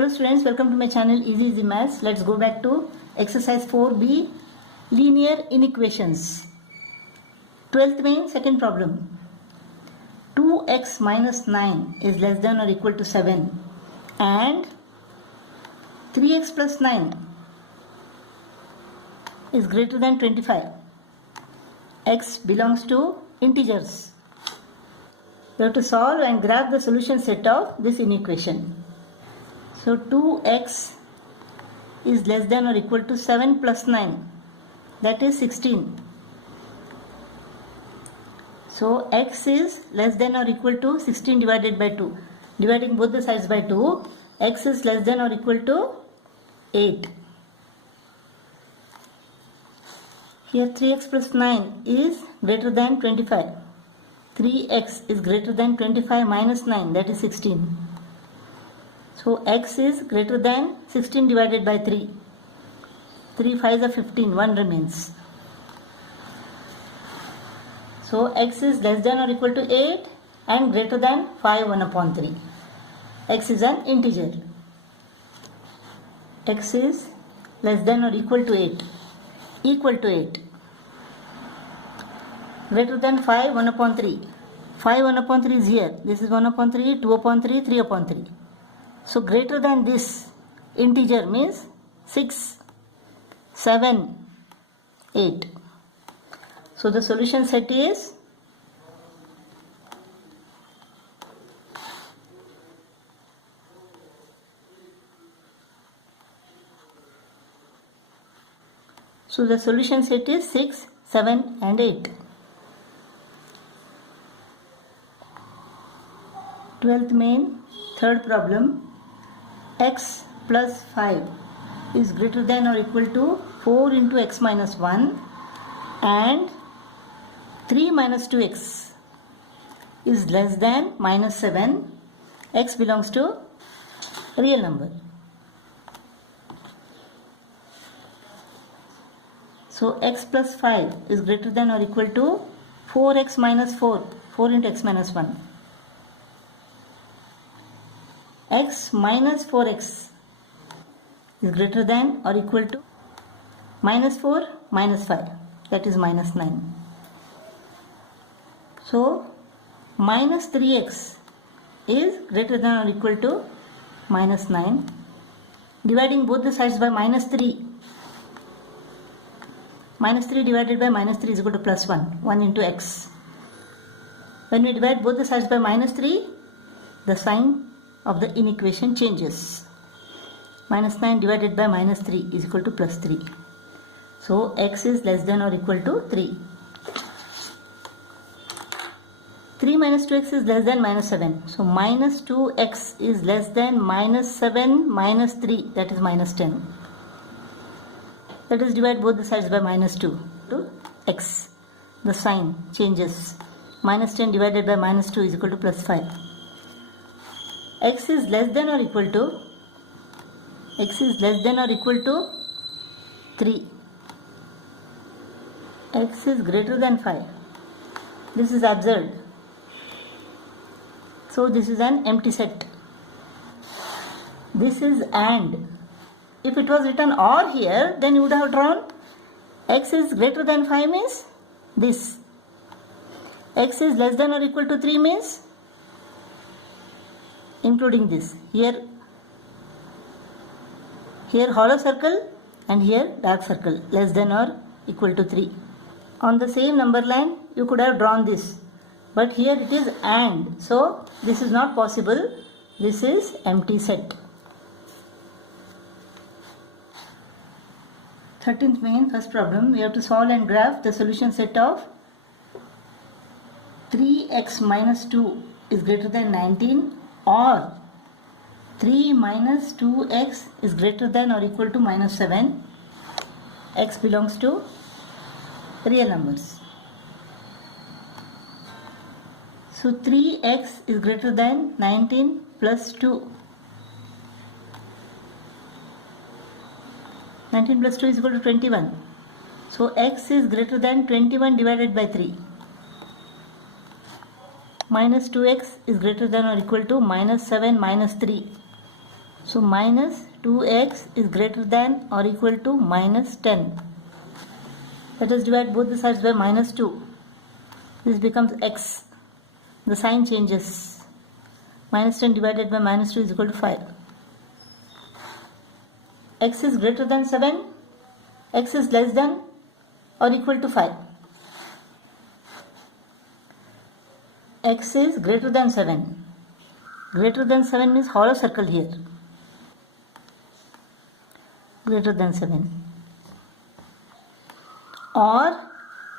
Hello students, welcome to my channel Easy Maths. Let's go back to exercise 4b, linear inequations. 12th main, second problem. 2x minus 9 is less than or equal to 7 and 3x plus 9 is greater than 25. X belongs to integers. We have to solve and graph the solution set of this inequation. So 2x is less than or equal to 7 plus 9, that is 16. So x is less than or equal to 16 divided by 2. Dividing both the sides by 2, x is less than or equal to 8. Here 3x plus 9 is greater than 25. 3x is greater than 25 minus 9, that is 16. So x is greater than 16 divided by 3. 3 5s are 15, 1 remains. So x is less than or equal to 8 and greater than 5 1 upon 3. X is an integer. X is less than or equal to 8. Equal to 8. Greater than 5 1 upon 3. 5 1 upon 3 is here. This is 1 upon 3, 2 upon 3, 3 upon 3. So greater than this integer means 6, 7, 8. So the solution set is So the solution set is 6, 7 and 8. 12th main, third problem. X plus 5 is greater than or equal to 4 into x minus 1 and 3 minus 2x is less than minus 7. X belongs to real number. So x plus 5 is greater than or equal to 4x minus 4. 4 into x minus 1. X minus 4x is greater than or equal to minus 4 minus 5, that is minus 9. So minus 3x is greater than or equal to minus 9. Dividing both the sides by minus 3. Minus 3 divided by minus 3 is equal to plus 1. 1 into x. When we divide both the sides by minus 3, the sign of the inequation changes. Minus 9 divided by minus 3 is equal to plus 3. So x is less than or equal to 3. 3 minus 2x is less than minus 7. So minus 2x is less than minus 7 minus 3, that is minus 10. Let us divide both the sides by minus 2 to x. The sign changes. Minus 10 divided by minus 2 is equal to plus 5. X is less than or equal to 3. X is greater than 5. This is absurd. So this is an empty set. This is AND. If it was written OR here, then you would have drawn x is greater than 5 means this. X is less than or equal to 3 means including this. Here hollow circle and here dark circle, less than or equal to 3. On the same number line you could have drawn this, but here it is AND, so this is not possible. This is empty set. 13th main, first problem. We have to solve and graph the solution set of 3x minus 2 is greater than 19 or 3 minus 2x is greater than or equal to minus 7. X belongs to real numbers. So 3x is greater than 19 plus 2. 19 plus 2 is equal to 21. So x is greater than 21 divided by 3. Minus 2x is greater than or equal to minus 7 minus 3. So minus 2x is greater than or equal to minus 10. Let us divide both the sides by minus 2. This becomes x. The sign changes. Minus 10 divided by minus 2 is equal to 5. X is greater than 7. X is less than or equal to 5. X is greater than 7. Greater than 7 means hollow circle here. Greater than 7. Or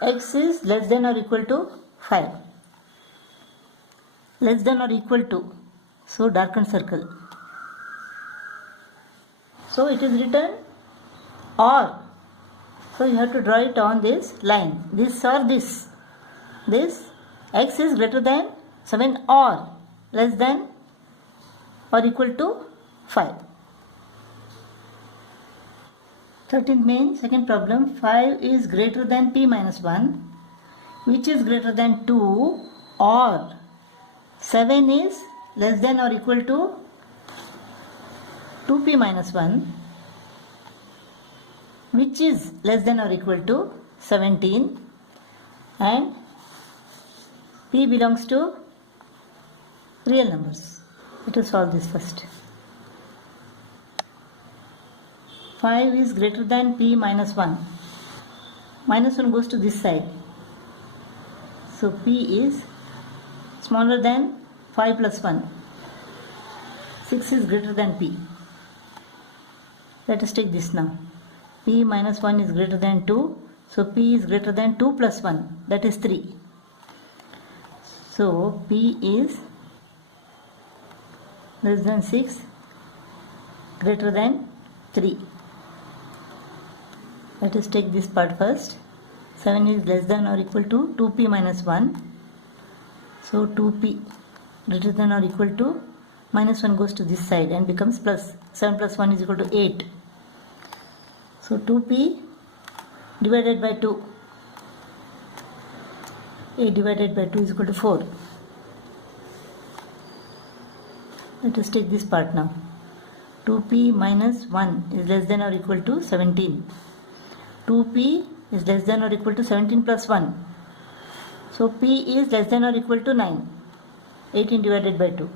x is less than or equal to 5. Less than or equal to. So darkened circle. So it is written or. So you have to draw it on this line. This or this. This x is greater than 7 or less than or equal to 5. 13th main, second problem. 5 is greater than p minus 1, which is greater than 2, or 7 is less than or equal to 2p minus 1, which is less than or equal to 17, and p belongs to real numbers. Let us solve this first. 5 is greater than p minus 1. Minus 1 goes to this side. So p is smaller than 5 plus 1. 6 is greater than p. Let us take this now. P minus 1 is greater than 2. So p is greater than 2 plus 1. That is 3. So p is less than 6, greater than 3. Let us take this part first. 7 is less than or equal to 2p minus 1. So 2p greater than or equal to minus 1 goes to this side and becomes plus. 7 plus 1 is equal to 8. So 2p divided by 2. 8 divided by 2 is equal to 4. Let us take this part now. 2p minus 1 is less than or equal to 17. 2p is less than or equal to 17 plus 1. So p is less than or equal to 9. 18 divided by 2.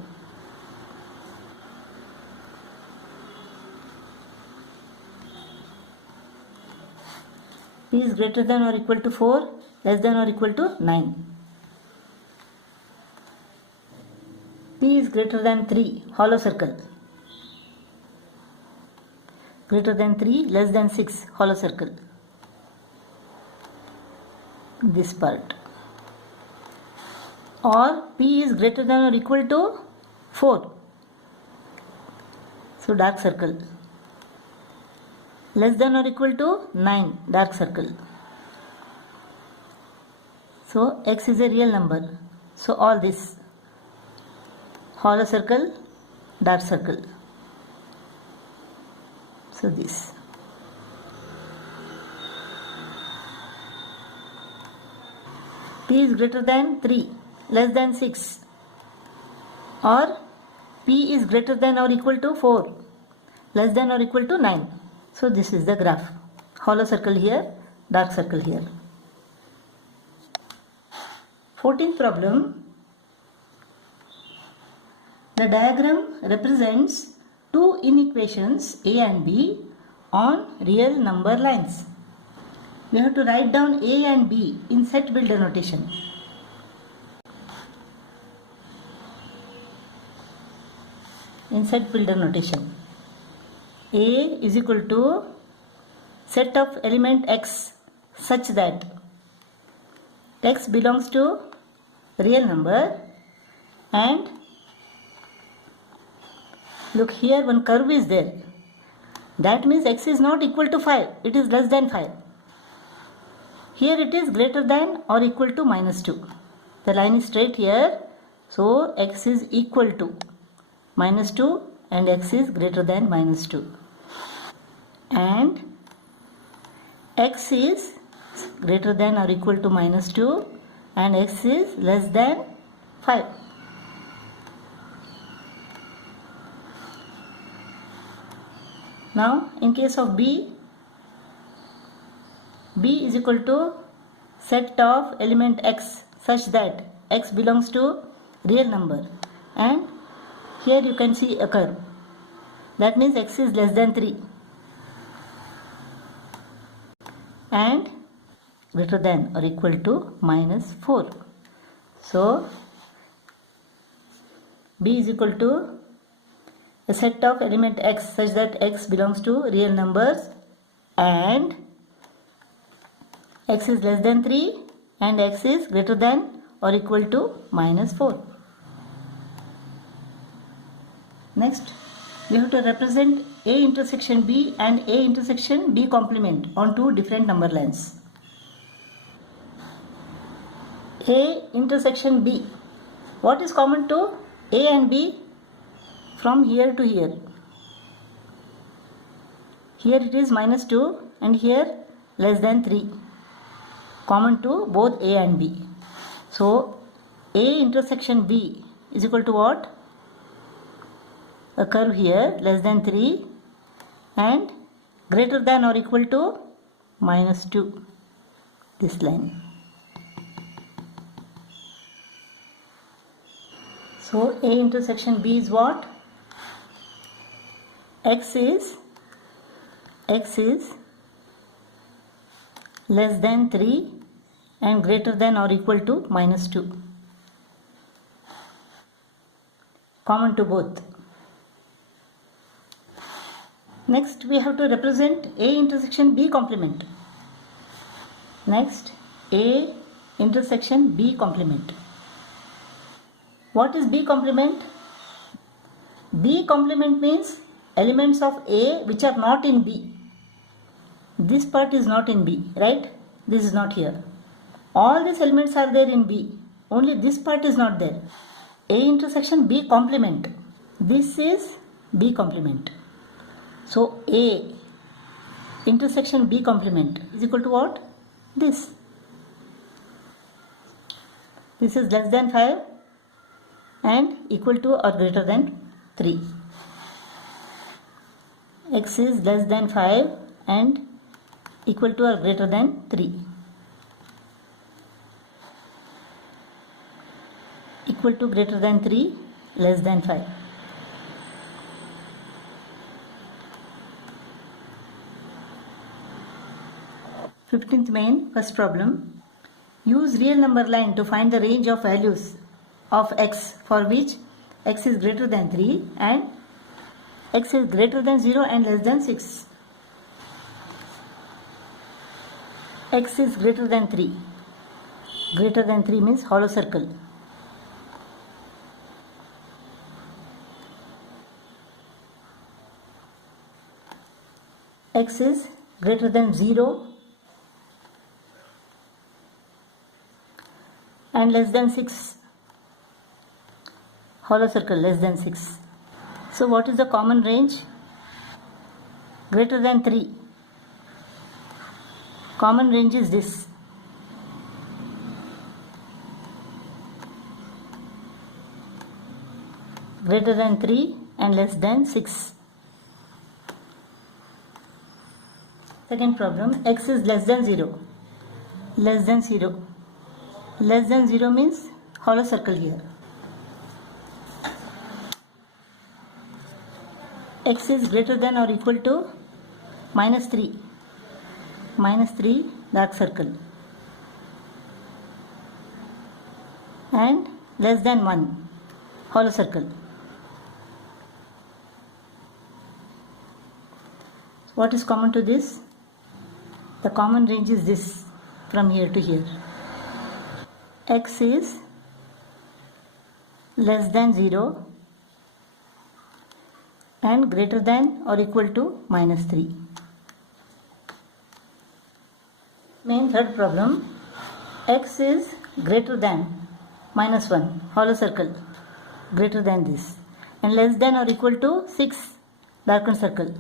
P is greater than or equal to 4, less than or equal to 9. P is greater than 3, hollow circle. Greater than 3, less than 6, hollow circle. This part. Or P is greater than or equal to 4. So dark circle. Less than or equal to 9, dark circle. So x is a real number. So all this. Hollow circle, dark circle. So this. P is greater than 3, less than 6. Or P is greater than or equal to 4, less than or equal to 9. So this is the graph. Hollow circle here, dark circle here. 14th problem. The diagram represents two inequations A and B on real number lines. We have to write down A and B in set builder notation. In set builder notation. A is equal to set of element x such that x belongs to real number, and look here, one curve is there. That means x is not equal to 5, it is less than 5. Here it is greater than or equal to minus 2. The line is straight here, so x is equal to minus 2 and x is greater than minus 2. And x is greater than or equal to minus 2 and x is less than 5. Now in case of B is equal to set of element x such that x belongs to real number, and here you can see a curve. That means x is less than 3 and greater than or equal to minus 4. So B is equal to a set of element x such that x belongs to real numbers and x is less than 3 and x is greater than or equal to minus 4. Next, we have to represent A intersection B and A intersection B complement on two different number lines. A intersection B. What is common to A and B from here to here? Here it is minus 2 and here less than 3. Common to both A and B. So A intersection B is equal to what? A curve here less than 3 and greater than or equal to minus 2. This line. So A intersection B is what? X is less than 3 and greater than or equal to minus 2. Common to both. Next, we have to represent A intersection B complement. Next, A intersection B complement. What is B complement? B complement means elements of A which are not in B. This part is not in B, right? This is not here. All these elements are there in B. Only this part is not there. A intersection B complement. This is B complement. So A intersection B complement is equal to what? This. This is less than 5 and equal to or greater than 3. X is less than 5 and equal to or greater than 3. Equal to greater than 3, less than 5. Fifteenth main, first problem. Use real number line to find the range of values of x for which x is greater than 3 and x is greater than 0 and less than 6. X is greater than 3. Greater than 3 means hollow circle. X is greater than 0 and less than 6. Hollow circle, less than 6. So what is the common range? Greater than 3. Common range is this. Greater than 3 and less than 6. Second problem, x is less than 0. Less than 0. Less than 0 means hollow circle here. X is greater than or equal to minus 3. Minus 3, dark circle. And less than 1, hollow circle. What is common to this? The common range is this, from here to here. X is less than 0 and greater than or equal to minus 3. Main third problem, x is greater than minus 1, hollow circle, greater than this, and less than or equal to 6, darkened circle.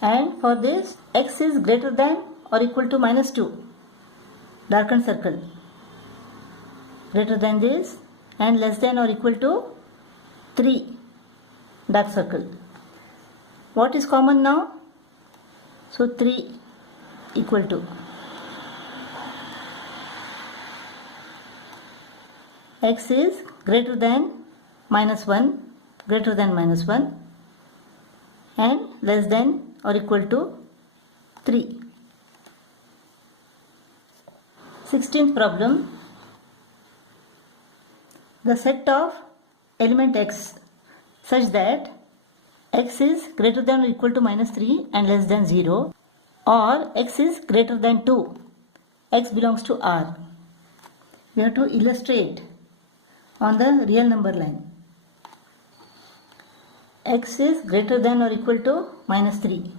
And for this, x is greater than or equal to minus 2, darkened circle, greater than this, and less than or equal to 3, dark circle. What is common now? So 3 equal to x is greater than minus 1, greater than minus 1 and less than or equal to 3. 16th problem. The set of element x such that x is greater than or equal to minus 3 and less than 0, or x is greater than 2, x belongs to R. We have to illustrate on the real number line. X is greater than or equal to minus 3,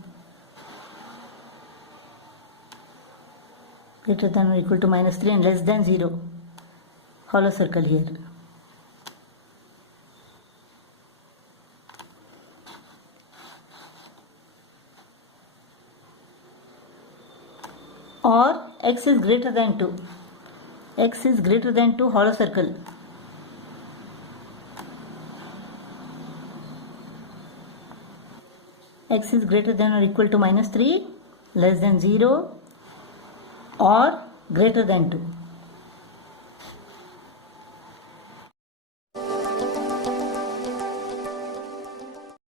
greater than or equal to minus 3 and less than 0, hollow circle here. Or x is greater than 2, x is greater than 2, hollow circle. X is greater than or equal to minus 3, less than 0 or greater than 2.